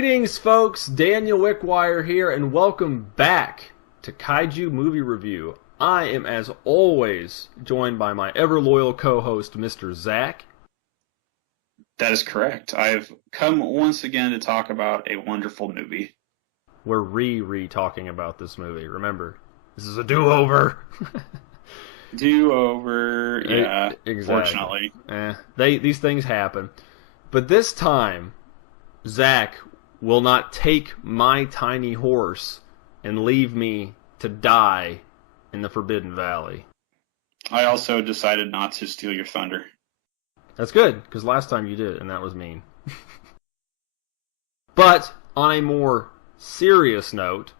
Greetings, folks. Daniel Wickwire here, and welcome back to Kaiju Movie Review. I am, as always, joined by my ever-loyal co-host, Mr. Zach. That is correct. I've come once again to talk about a wonderful movie. We're re-talking about this movie. Remember, this is a do-over. Do-over, yeah, exactly. Fortunately. These things happen. But this time, Zach will not take my tiny horse and leave me to die in the Forbidden Valley. I also decided not to steal your thunder. That's good, because last time you did, and that was mean. But, on a more serious note,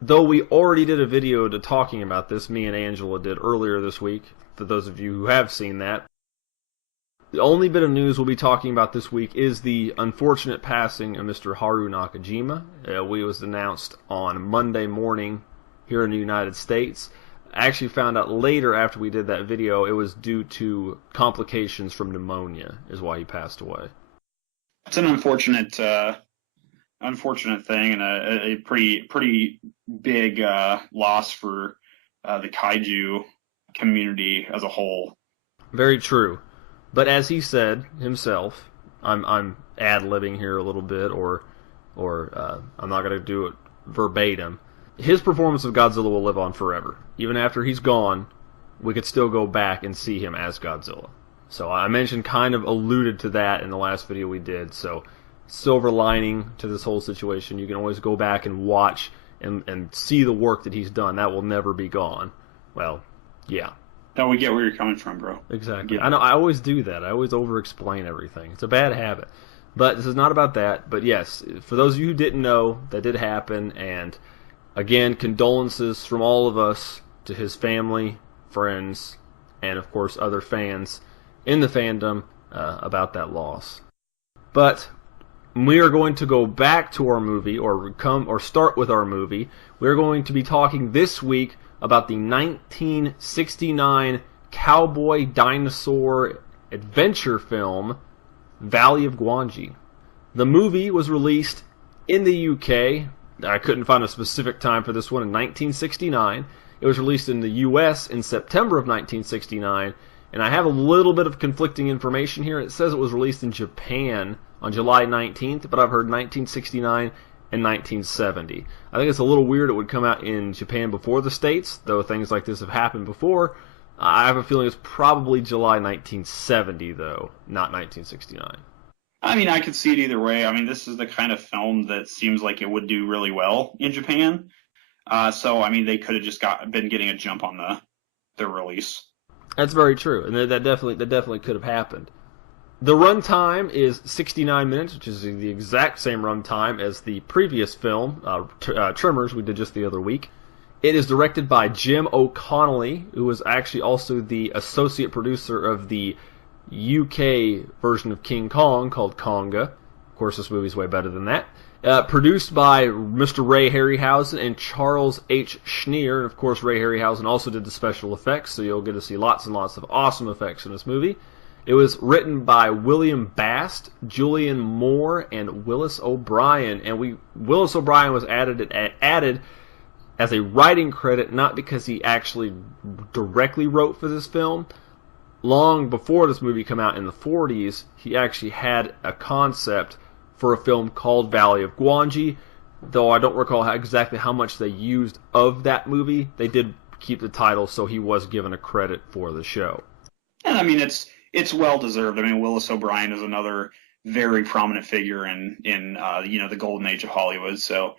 though we already did a video talking about this, me and Angela did earlier this week, for those of you who have seen that, the only bit of news we'll be talking about this week is the unfortunate passing of Mr. Haru Nakajima. It was announced on Monday morning here in the United States. I actually found out later after we did that video it was due to complications from pneumonia is why he passed away. It's an unfortunate thing and a pretty big loss for the kaiju community as a whole. Very true. But as he said himself, I'm ad-libbing here a little bit, or I'm not going to do it verbatim. His performance of Godzilla will live on forever. Even after he's gone, we could still go back and see him as Godzilla. So I mentioned, kind of alluded to that in the last video we did. So silver lining to this whole situation, you can always go back and watch and see the work that he's done. That will never be gone. Well, yeah. No, we get where you're coming from, bro. Exactly. I know. I always do that. I always over-explain everything. It's a bad habit. But this is not about that. But yes, for those of you who didn't know, that did happen. And again, condolences from all of us to his family, friends, and of course other fans in the fandom about that loss. But we are going to go back to our movie, or start with our movie. We're going to be talking this week about the 1969 cowboy dinosaur adventure film, Valley of Gwangi. The movie was released in the UK. I couldn't find a specific time for this one, in 1969. It was released in the US in September of 1969, and I have a little bit of conflicting information here. It says it was released in Japan on July 19th, but I've heard 1969 and 1970. I think it's a little weird it would come out in Japan before the States, though things like this have happened before. I have a feeling it's probably July 1970, though, not 1969. I mean, I could see it either way. I mean, this is the kind of film that seems like it would do really well in Japan. So, I mean, they could have just been getting a jump on the release. That's very true, and that definitely could have happened. The runtime is 69 minutes, which is the exact same runtime as the previous film, Tremors, we did just the other week. It is directed by Jim O'Connelly, who was actually also the associate producer of the UK version of King Kong called Konga. Of course, this movie's way better than that. Produced by Mr. Ray Harryhausen and Charles H. Schneer. And of course, Ray Harryhausen also did the special effects, so you'll get to see lots and lots of awesome effects in this movie. It was written by William Bast, Julian Moore, and Willis O'Brien. And Willis O'Brien was added as a writing credit, not because he actually directly wrote for this film. Long before this movie came out in the 40s, he actually had a concept for a film called Valley of Gwangi, though I don't recall exactly how much they used of that movie. They did keep the title, so he was given a credit for the show. And I mean, it's well deserved. I mean, Willis O'Brien is another very prominent figure in the golden age of Hollywood. So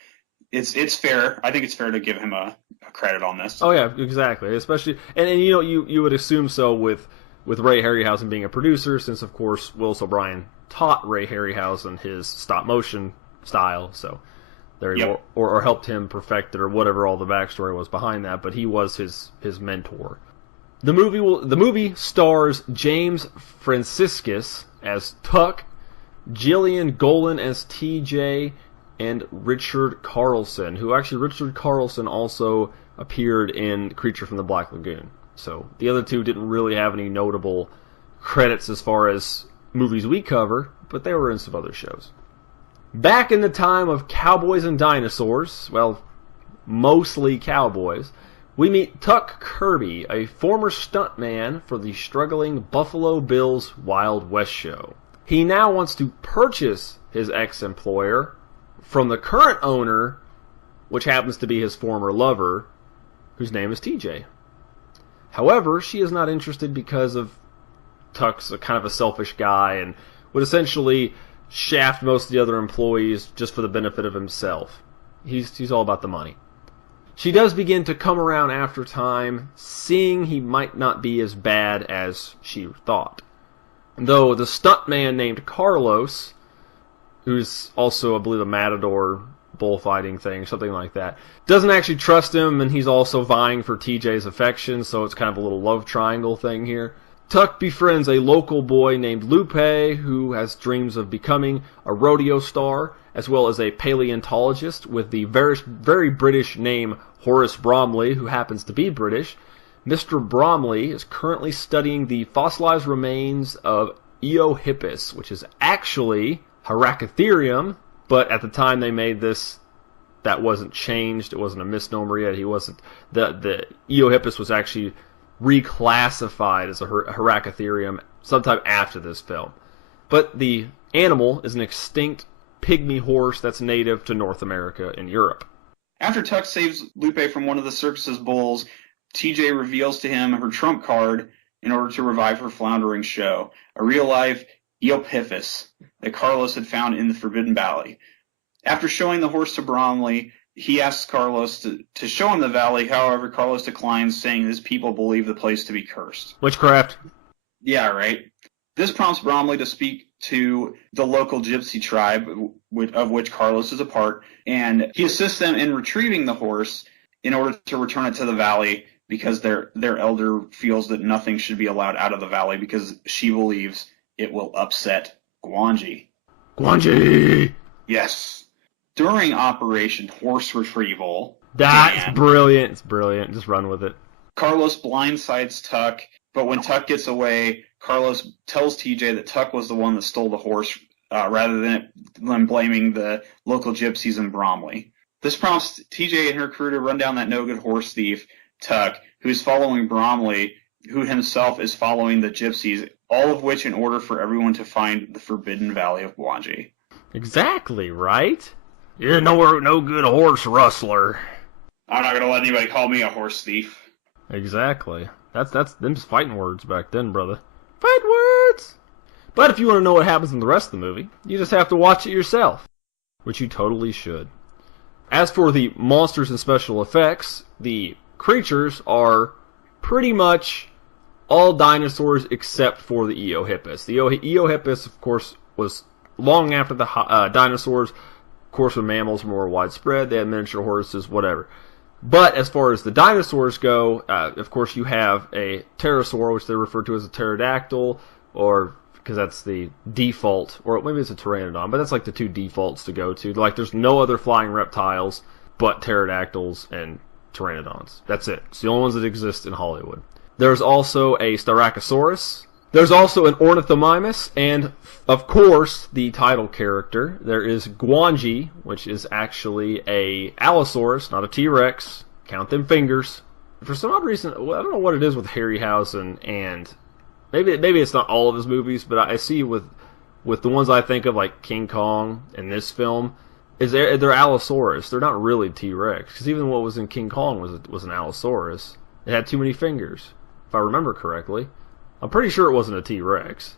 it's fair. I think it's fair to give him a credit on this. Oh yeah, exactly. Especially and you would assume so with Ray Harryhausen being a producer, since of course Willis O'Brien taught Ray Harryhausen his stop motion style. So there you go, or helped him perfect it, or whatever all the backstory was behind that. But he was his mentor. The movie stars James Franciscus as Tuck, Gillian Golan as TJ, and Richard Carlson, who actually Richard Carlson also appeared in Creature from the Black Lagoon. So the other two didn't really have any notable credits as far as movies we cover, but they were in some other shows. Back in the time of cowboys and dinosaurs, well, mostly cowboys, we meet Tuck Kirby, a former stuntman for the struggling Buffalo Bills Wild West show. He now wants to purchase his ex-employer from the current owner, which happens to be his former lover, whose name is TJ. However, she is not interested because of Tuck's a kind of a selfish guy and would essentially shaft most of the other employees just for the benefit of himself. He's all about the money. She does begin to come around after time, seeing he might not be as bad as she thought. Though the stuntman named Carlos, who's also, I believe, a matador bullfighting thing, something like that, doesn't actually trust him, and he's also vying for TJ's affection, so it's kind of a little love triangle thing here. Tuck befriends a local boy named Lupe, who has dreams of becoming a rodeo star, as well as a paleontologist with the very, very British name Horace Bromley, who happens to be British. Mr. Bromley is currently studying the fossilized remains of Eohippus, which is actually Heracitherium, but at the time they made this, that wasn't changed. It wasn't a misnomer yet. The Eohippus was actually reclassified as a Heracitherium sometime after this film. But the animal is an extinct pygmy horse that's native to North America and Europe. After Tuck saves Lupe from one of the circus's bulls, TJ reveals to him her trump card in order to revive her floundering show, a real-life Eohippus that Carlos had found in the Forbidden Valley. After showing the horse to Bromley, he asks Carlos to show him the valley. However, Carlos declines, saying his people believe the place to be cursed. Witchcraft. Yeah, right. This prompts Bromley to speak to the local gypsy tribe, of which Carlos is a part, and he assists them in retrieving the horse in order to return it to the valley, because their elder feels that nothing should be allowed out of the valley because she believes it will upset Gwangi. Gwangi! Yes. During Operation Horse Retrieval... That's brilliant. It's brilliant. Just run with it. Carlos blindsides Tuck, but when Tuck gets away, Carlos tells TJ that Tuck was the one that stole the horse, rather than blaming the local gypsies and Bromley. This prompts TJ and her crew to run down that no-good horse thief, Tuck, who's following Bromley, who himself is following the gypsies, all of which in order for everyone to find the Forbidden Valley of Gwangi. Exactly, right? You're no good horse rustler. I'm not going to let anybody call me a horse thief. Exactly. That's them's fighting words back then, brother. Fight words! But if you want to know what happens in the rest of the movie, you just have to watch it yourself. Which you totally should. As for the monsters and special effects, the creatures are pretty much all dinosaurs except for the Eohippus. The Eohippus, of course, was long after the dinosaurs. Of course, when mammals were more widespread, they had miniature horses, whatever. But as far as the dinosaurs go, of course, you have a pterosaur, which they refer to as a pterodactyl, or because that's the default, or maybe it's a pteranodon, but that's like the two defaults to go to. Like, there's no other flying reptiles but pterodactyls and pteranodons. That's it. It's the only ones that exist in Hollywood. There's also a Styracosaurus. There's also an Ornithomimus, and, of course, the title character. There is Gwangi, which is actually a Allosaurus, not a T-Rex. Count them fingers. For some odd reason, I don't know what it is with Harryhausen, and maybe it's not all of his movies, but I see with the ones I think of, like King Kong and this film, they're Allosaurus. They're not really T-Rex, because even what was in King Kong was an Allosaurus. It had too many fingers, if I remember correctly. I'm pretty sure it wasn't a T-Rex,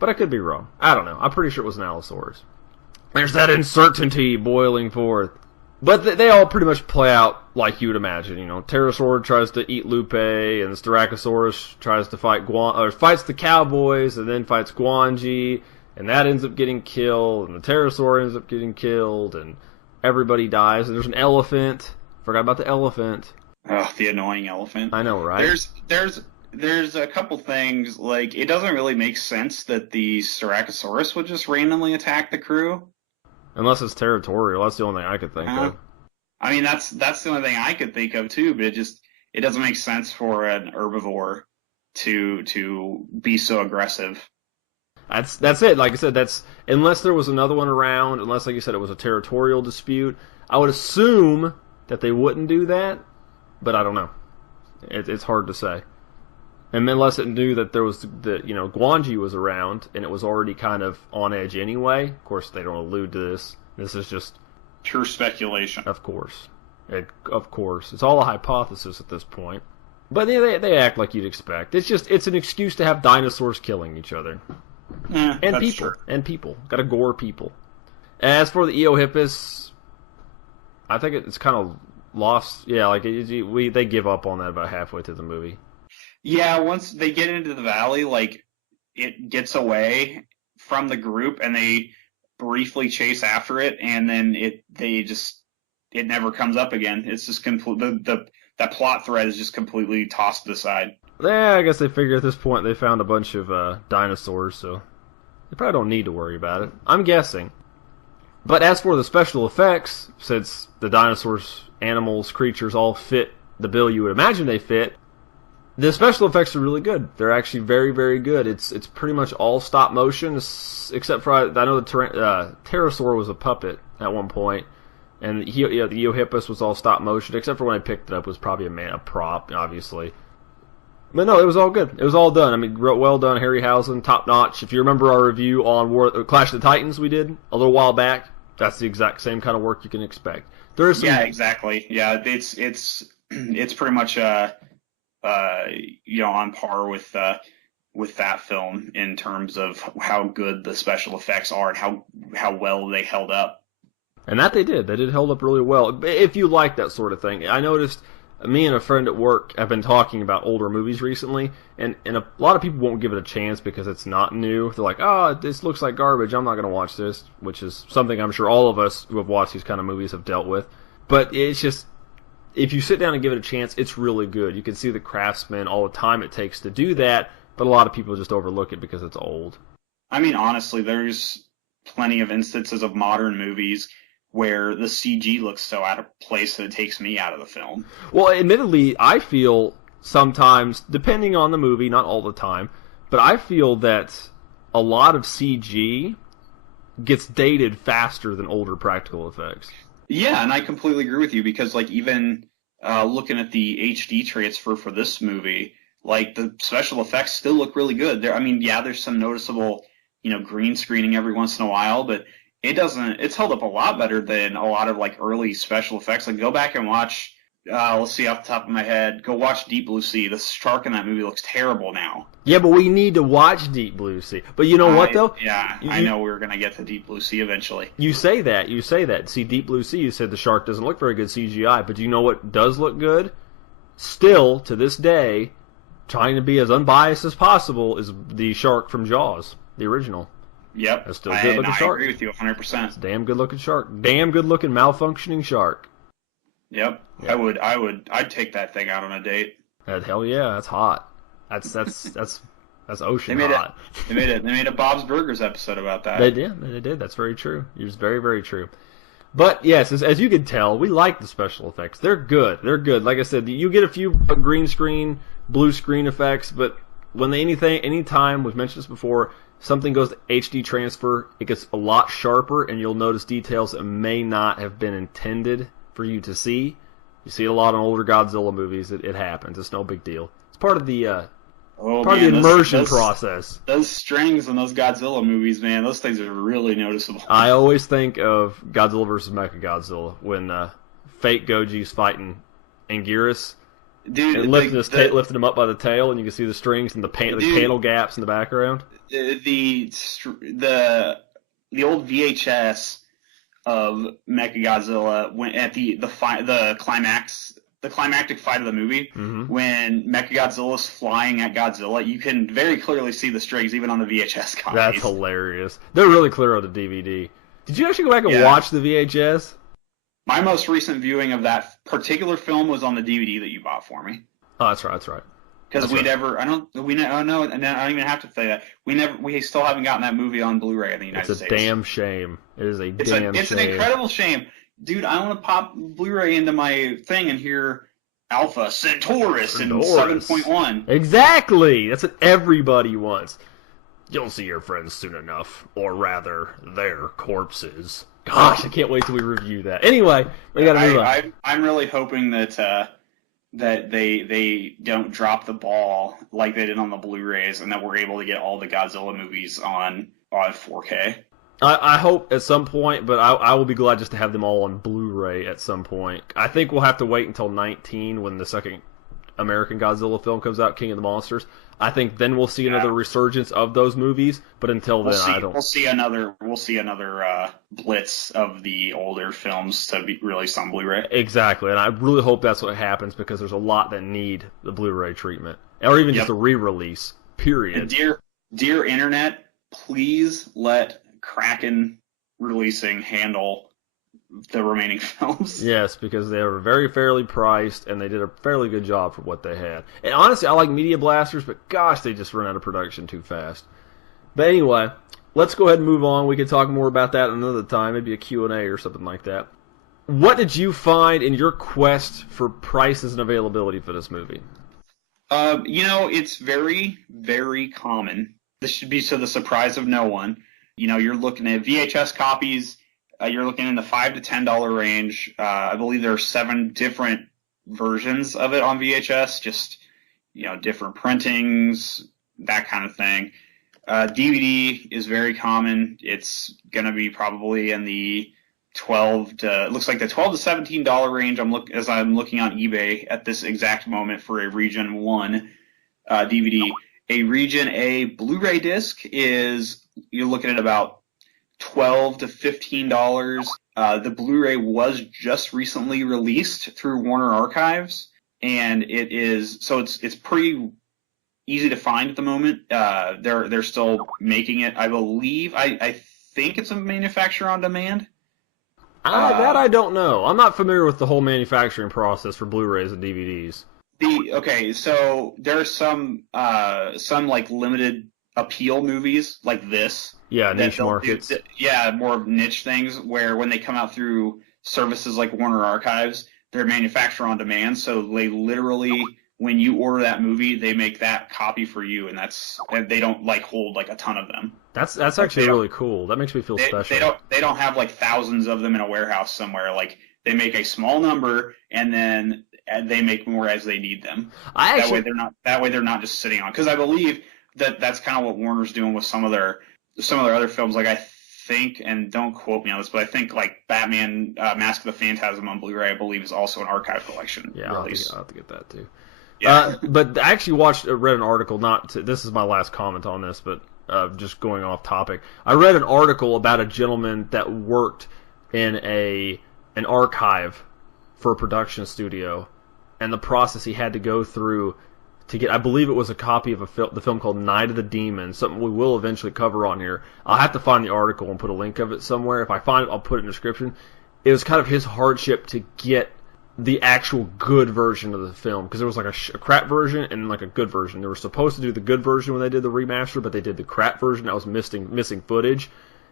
but I could be wrong. I don't know. I'm pretty sure it was an Allosaurus. There's that uncertainty boiling forth. But they all pretty much play out like you would imagine. You know, Pterosaur tries to eat Lupe, and the Styracosaurus tries to fights the Cowboys, and then fights Gwangi, and that ends up getting killed, and the Pterosaur ends up getting killed, and everybody dies. And there's an elephant. Forgot about the elephant. Ugh, the annoying elephant. I know, right? There's a couple things, like, it doesn't really make sense that the Styracosaurus would just randomly attack the crew. Unless it's territorial. That's the only thing I could think of. I mean, that's the only thing I could think of, too, but it doesn't make sense for an herbivore to be so aggressive. That's it. Like I said, that's unless there was another one around, unless, like you said, it was a territorial dispute. I would assume that they wouldn't do that, but I don't know. It's hard to say. And unless it knew that there was Gwangi was around and it was already kind of on edge anyway. Of course, they don't allude to this. This is just pure speculation. Of course, it's all a hypothesis at this point. But they act like you'd expect. It's an excuse to have dinosaurs killing each other. And people. Gotta gore people. As for the Eohippus, I think it's kind of lost. Yeah, like they give up on that about halfway through the movie. Yeah, once they get into the valley, like it gets away from the group, and they briefly chase after it, and then it never comes up again. It's just that plot thread is just completely tossed aside. Yeah, I guess they figure at this point they found a bunch of dinosaurs, so they probably don't need to worry about it. I'm guessing. But as for the special effects, since the dinosaurs, animals, creatures all fit the bill you would imagine they fit, the special effects are really good. They're actually very, very good. It's pretty much all stop motion, except for I know the pterosaur was a puppet at one point, and the Eohippus was all stop motion, except for when I picked it up, it was probably a prop, obviously. But no, it was all good. It was all done. I mean, well done, Harryhausen, top notch. If you remember our review on Clash of the Titans we did a little while back, that's the exact same kind of work you can expect. Yeah, exactly. Yeah, it's pretty much on par with that film in terms of how good the special effects are and how well they held up. And that they did. They did hold up really well. If you like that sort of thing. I noticed me and a friend at work have been talking about older movies recently, and a lot of people won't give it a chance because it's not new. They're like, oh, this looks like garbage, I'm not going to watch this, which is something I'm sure all of us who have watched these kind of movies have dealt with. But it's just, if you sit down and give it a chance, it's really good. You can see the craftsmen, all the time it takes to do that, but a lot of people just overlook it because it's old. I mean, honestly, there's plenty of instances of modern movies where the CG looks so out of place that it takes me out of the film. Well, admittedly, I feel sometimes, depending on the movie, not all the time, but I feel that a lot of CG gets dated faster than older practical effects. Yeah, and I completely agree with you because, like, even looking at the HD transfer for this movie, like, the special effects still look really good. There's some noticeable, green screening every once in a while, but it's held up a lot better than a lot of, like, early special effects. Like, go back and watch, let's see off the top of my head, go watch Deep Blue Sea. The shark in that movie looks terrible now. Yeah, but we need to watch Deep Blue Sea. But you know what, though? Yeah, I know we're going to get to Deep Blue Sea eventually. You say that. See, Deep Blue Sea, you said the shark doesn't look very good CGI, but do you know what does look good? Still, to this day, trying to be as unbiased as possible, is the shark from Jaws, the original. Yep. That's still a good-looking shark. I agree with you 100%. It's a damn good-looking shark. Damn good-looking malfunctioning shark. Yep. I'd take that thing out on a date. Hell yeah, that's hot. That's ocean hot. They made a Bob's Burgers episode about that. They did. That's very true. It's very, very true. But yes, as you can tell, we like the special effects. They're good. Like I said, you get a few green screen, blue screen effects, but when anytime, we've mentioned this before, something goes to HD transfer, it gets a lot sharper, and you'll notice details that may not have been intended for you to see. You see it a lot in older Godzilla movies. It happens. It's no big deal. It's part of the immersion process. Those strings in those Godzilla movies, man, those things are really noticeable. I always think of Godzilla vs. Mechagodzilla when fake Goji's fighting Anguirus. Dude, and lifting him up by the tail, and you can see the strings and the panel gaps in the background. The old VHS of Mechagodzilla when at the climactic fight of the movie, when Mechagodzilla's flying at Godzilla, you can very clearly see the strings even on the VHS copies. That's hilarious. They're really clear on the DVD. Did you actually go back and watch the VHS? My most recent viewing of that particular film was on the DVD that you bought for me. Oh, that's right. Because I don't even have to say that. We still haven't gotten that movie on Blu-ray in the United States. It's a damn shame. It is damn shame. It's an incredible shame. Dude, I want to pop Blu-ray into my thing and hear Alpha Centaurus in 7.1. Exactly! That's what everybody wants. You'll see your friends soon enough, or rather, their corpses. Gosh, I can't wait till we review that. Anyway, we gotta move on. I'm really hoping that they don't drop the ball like they did on the Blu-rays, and that we're able to get all the Godzilla movies on 4K. I hope at some point, but I will be glad just to have them all on Blu-ray at some point. I think we'll have to wait until 19 when the second American Godzilla film comes out, King of the Monsters. I think then we'll see another resurgence of those movies, but until then, I don't. We'll see another blitz of the older films to be released on Blu-ray. Exactly, and I really hope that's what happens because there's a lot that need the Blu-ray treatment, or even just a re-release. Period. And dear Internet, please let Kraken releasing handle the remaining films. Yes, because they were very fairly priced, and they did a fairly good job for what they had. And honestly, I like Media Blasters, but gosh, they just run out of production too fast. But anyway, let's go ahead and move on. We can talk more about that another time, maybe a Q&A or something like that. What did you find in your quest for prices and availability for this movie? It's very, very common. This should be to the surprise of no one. You're looking at VHS copies. You're looking in the $5 to $10 range. I believe there are 7 different versions of it on VHS, just, different printings, that kind of thing. DVD is very common. It's going to be probably in the $12 to $17 range. As I'm looking on eBay at this exact moment for a Region 1 DVD. A Region A Blu-ray disc you're looking at about $12 to $15. The Blu-ray was just recently released through Warner Archives, and it's pretty easy to find at the moment. They're still making it, I believe. I think it's a manufacturer on demand. That I don't know. I'm not familiar with the whole manufacturing process for Blu-rays and DVDs. So there's some like limited appeal movies like this. Yeah, niche markets. More niche things where when they come out through services like Warner Archives, they're manufacturer on demand. So they literally, when you order that movie, they make that copy for you, and they don't hold a ton of them. That's actually really cool. That makes me feel special. They don't have thousands of them in a warehouse somewhere. They make a small number and then they make more as they need them. That way they're not just sitting on. Because I believe that's kind of what Warner's doing with some of their other films. I think, and don't quote me on this, but I think Batman Mask of the Phantasm on Blu-ray, I believe, is also an archive collection release. I'll have to get that too. Yeah. But I actually read an article. This is my last comment on this, but just going off topic. I read an article about a gentleman that worked in an archive for a production studio, and the process he had to go through to get, I believe it was a copy of the film called Night of the Demons, something we will eventually cover on here. I'll have to find the article and put a link of it somewhere. If I find it, I'll put it in the description. It was kind of his hardship to get the actual good version of the film, because there was a crap version and a good version. They were supposed to do the good version when they did the remaster, but they did the crap version that was missing footage.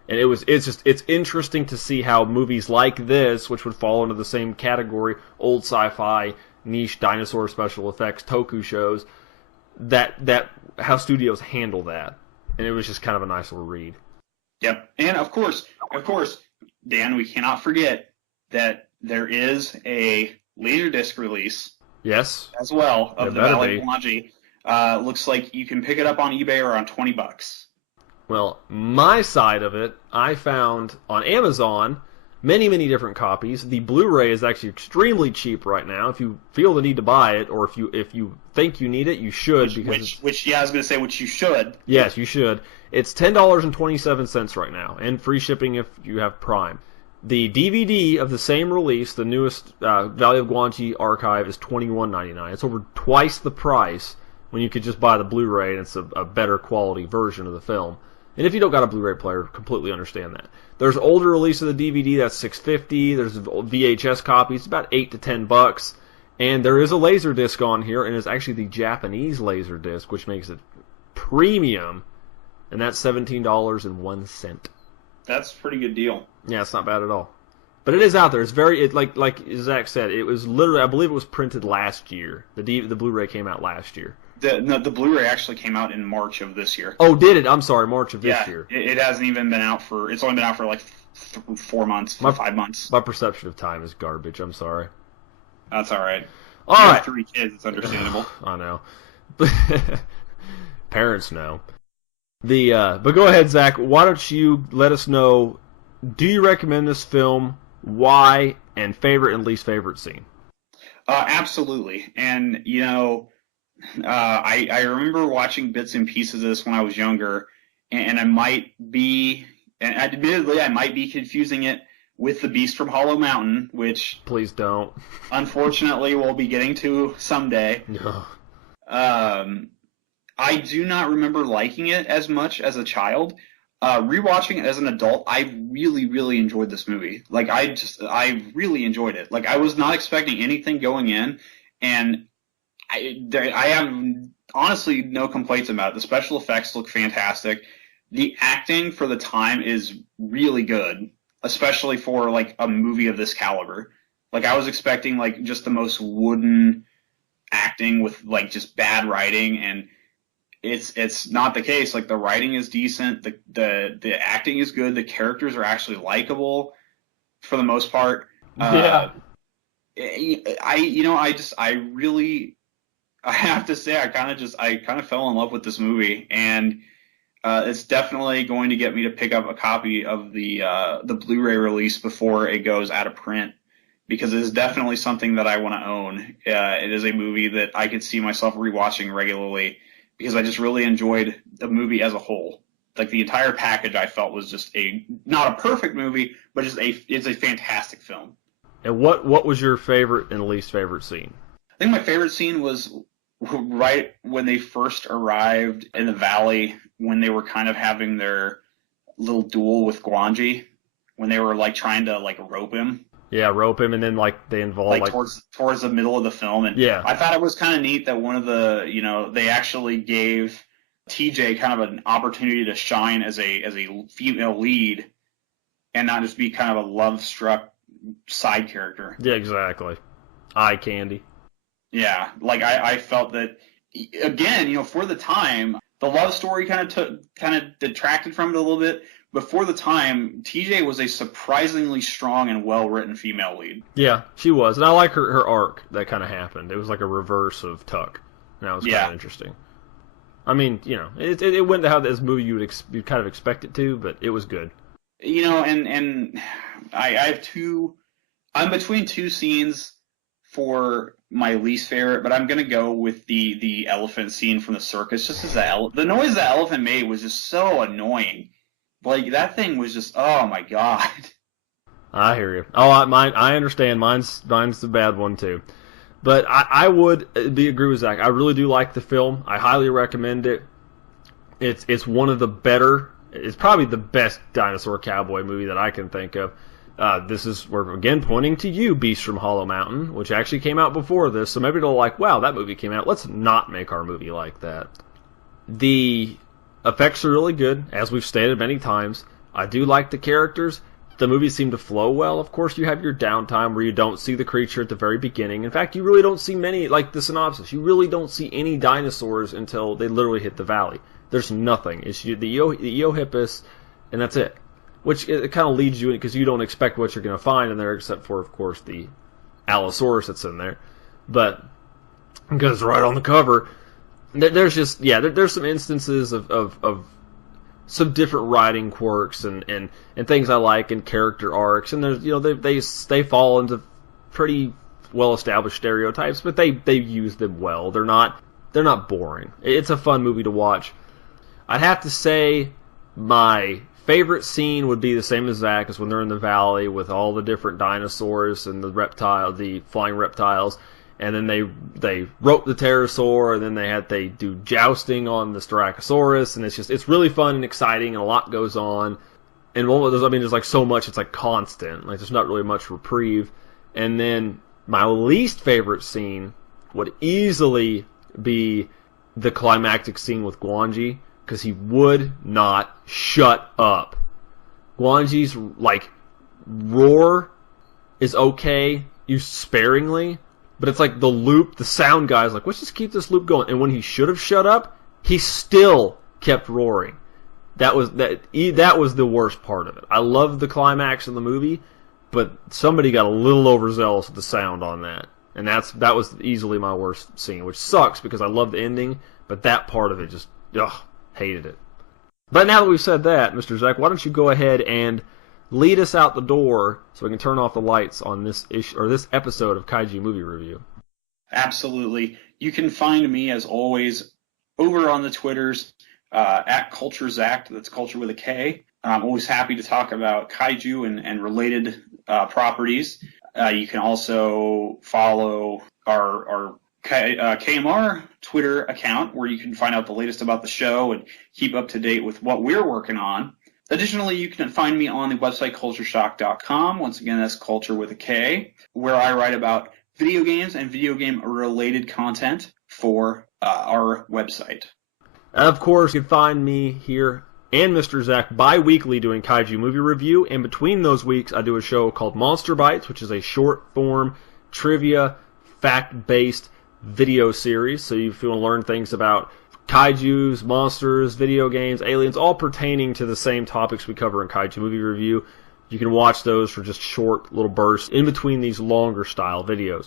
And it's interesting to see how movies like this, which would fall into the same category, old sci-fi, niche dinosaur special effects, toku shows, that how studios handle that. And it was just kind of a nice little read. Yep. And of course, Dan, we cannot forget that there is a Laserdisc release. Yes. As well, of the Valley of Gwangi. Looks like you can pick it up on eBay around $20. Well, my side of it, I found on Amazon many, many different copies. The Blu-ray is actually extremely cheap right now. If you feel the need to buy it, or if you think you need it, you should. I was going to say, which you should. Yes, you should. It's $10.27 right now, and free shipping if you have Prime. The DVD of the same release, the newest Valley of Gwangi archive, is $21.99. It's over twice the price when you could just buy the Blu-ray, and it's a better quality version of the film. And if you don't got a Blu-ray player, completely understand that. There's older release of the DVD that's $6.50. There's VHS copies, about $8 to $10. And there is a Laserdisc on here, and it's actually the Japanese Laserdisc, which makes it premium, and that's $17.01. That's a pretty good deal. Yeah, it's not bad at all. But it is out there. It's like Zach said, it was literally, I believe it was printed last year. The Blu-ray came out last year. The Blu-ray actually came out in March of this year. Oh, did it? I'm sorry, March of this year. It hasn't even been out for. It's only been out for like 4 months, 5 months. My perception of time is garbage. I'm sorry. That's all right. All you right. have 3 kids. It's understandable. I know. Parents know. But go ahead, Zach. Why don't you let us know? Do you recommend this film? Why? And favorite and least favorite scene? Absolutely. And I remember watching bits and pieces of this when I was younger, and admittedly I might be confusing it with The Beast from Hollow Mountain, which please don't. Unfortunately, we'll be getting to someday. No. I do not remember liking it as much as a child. Rewatching it as an adult, I really, really enjoyed this movie. Like, I really enjoyed it. Like, I was not expecting anything going in, and I have honestly no complaints about it. The special effects look fantastic. The acting for the time is really good, especially for like a movie of this caliber. Like, I was expecting like just the most wooden acting with like just bad writing, and it's not the case. Like, the writing is decent, the acting is good, the characters are actually likable for the most part. Yeah. I have to say I kind of fell in love with this movie, and it's definitely going to get me to pick up a copy of the Blu-ray release before it goes out of print, because it is definitely something that I want to own. It is a movie that I could see myself rewatching regularly, because I just really enjoyed the movie as a whole. Like, the entire package I felt was just not a perfect movie, but it's a fantastic film. And what was your favorite and least favorite scene? I think my favorite scene was right when they first arrived in the valley, when they were kind of having their little duel with Gwangi, when they were like trying to like rope him. Yeah, rope him, and then like they involve like towards the middle of the film. And yeah, I thought it was kind of neat that one of the they actually gave TJ kind of an opportunity to shine as a female lead, and not just be kind of a love-struck side character. Yeah, exactly. Eye candy. Yeah, like I felt that, again, for the time, the love story kind of detracted from it a little bit. But for the time, TJ was a surprisingly strong and well-written female lead. Yeah, she was. And I like her arc that kind of happened. It was like a reverse of Tuck. And that was kind of interesting. I mean, it went to how this movie you'd kind of expect it to, but it was good. And I have I'm between 2 scenes for my least favorite, but I'm going to go with the elephant scene from the circus, just as the noise the elephant made was just so annoying. Like, that thing was just, oh my god. I hear you. Oh, I understand. Mine's the bad one too. But I would agree with Zach. I really do like the film. I highly recommend it. It's one of the better. It's probably the best dinosaur cowboy movie that I can think of. We're again pointing to you, Beast from Hollow Mountain, which actually came out before this. So maybe they'll like, wow, that movie came out. Let's not make our movie like that. The effects are really good, as we've stated many times. I do like the characters. The movies seem to flow well. Of course, you have your downtime where you don't see the creature at the very beginning. In fact, you really don't see many, like the synopsis, you really don't see any dinosaurs until they literally hit the valley. There's nothing. It's the Eohippus, and that's it. Which it kind of leads you in, because you don't expect what you're going to find in there, except for, of course, the Allosaurus that's in there. But, because it's right on the cover, there's some instances of some different writing quirks and things I like, and character arcs, and there's they fall into pretty well established stereotypes, but they use them well. They're not boring. It's a fun movie to watch. I'd have to say my favorite scene would be the same as Zach, as when they're in the valley with all the different dinosaurs and the flying reptiles. And then they rope the pterosaur, and then they do jousting on the Styracosaurus, and it's really fun and exciting, and a lot goes on. And there's like so much, it's like constant. Like, there's not really much reprieve. And then my least favorite scene would easily be the climactic scene with Gwangi, because he would not shut up. Gwangi's like roar is okay, used sparingly, but it's like the loop, the sound guy's like, let's just keep this loop going. And when he should have shut up, he still kept roaring. That was the worst part of it. I loved the climax of the movie, but somebody got a little overzealous with the sound on that. And that was easily my worst scene, which sucks because I love the ending, but that part of it just, hated it. But now that we've said that, Mr. Zach, why don't you go ahead and lead us out the door so we can turn off the lights on this episode of Kaiju Movie Review. Absolutely. You can find me, as always, over on the Twitters, at CultureZact. That's culture with a K. I'm always happy to talk about kaiju and related properties. You can also follow our KMR Twitter account, where you can find out the latest about the show and keep up to date with what we're working on. Additionally, you can find me on the website cultureshock.com. Once again, that's culture with a K, where I write about video games and video game-related content for our website. And of course, you can find me here and Mr. Zach bi-weekly doing Kaiju Movie Review. In between those weeks, I do a show called Monster Bites, which is a short-form trivia, fact-based video series. So if you want to learn things about kaijus, monsters, video games, aliens, all pertaining to the same topics we cover in Kaiju Movie Review, you can watch those for just short little bursts in between these longer style videos.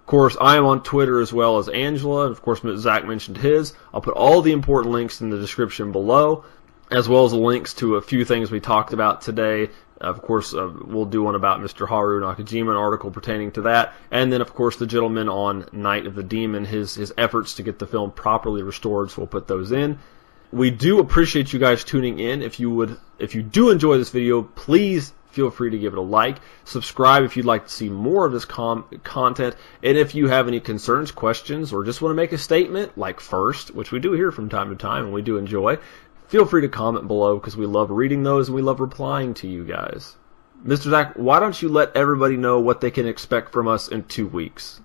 Of course, I am on Twitter as well as Angela, and of course Zach mentioned his. I'll put all the important links in the description below, as well as the links to a few things we talked about today. Of course, we'll do one about Mr. Haru Nakajima, an article pertaining to that. And then, of course, the gentleman on Night of the Demon, his efforts to get the film properly restored, so we'll put those in. We do appreciate you guys tuning in. If you do enjoy this video, please feel free to give it a like. Subscribe if you'd like to see more of this content. And if you have any concerns, questions, or just want to make a statement, like first, which we do hear from time to time and we do enjoy, feel free to comment below because we love reading those and we love replying to you guys. Mr. Zach, why don't you let everybody know what they can expect from us in 2 weeks?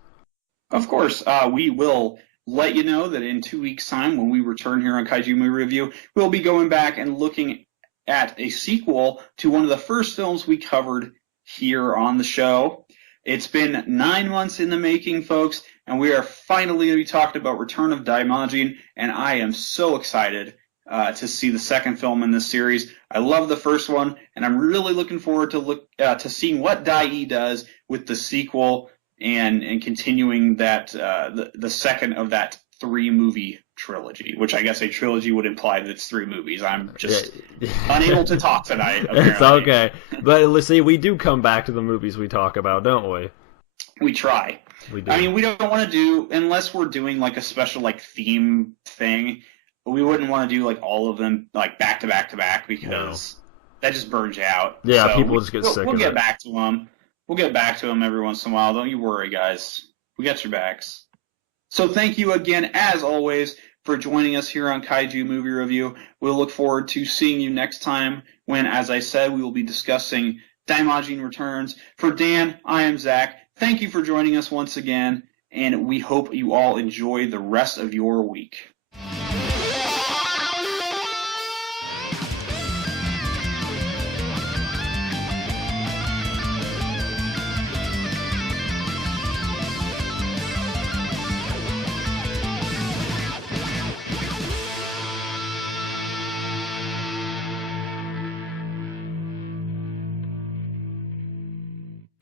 Of course, we will let you know that in 2 weeks' time, when we return here on Kaiju Movie Review, we'll be going back and looking at a sequel to one of the first films we covered here on the show. It's been 9 months in the making, folks, and we are finally going to be talking about Return of Daimajin, and I am so excited to see the second film in this series. I love the first one, and I'm really looking forward to seeing what Dai does with the sequel and continuing that the second of that 3-movie trilogy, which I guess a trilogy would imply that it's 3 movies. I'm just unable to talk tonight. Apparently. It's okay, but let's see, we do come back to the movies we talk about, don't we? We try. We do. I mean, we don't want to do, unless we're doing like a special like theme thing. We wouldn't want to do like all of them like back to back to back because that just burns you out. Yeah, so people just get sick of it. We'll get back to them. We'll get back to them every once in a while. Don't you worry, guys. We got your backs. So thank you again, as always, for joining us here on Kaiju Movie Review. We'll look forward to seeing you next time when, as I said, we will be discussing Daimajin Returns. For Dan, I am Zach. Thank you for joining us once again, and we hope you all enjoy the rest of your week.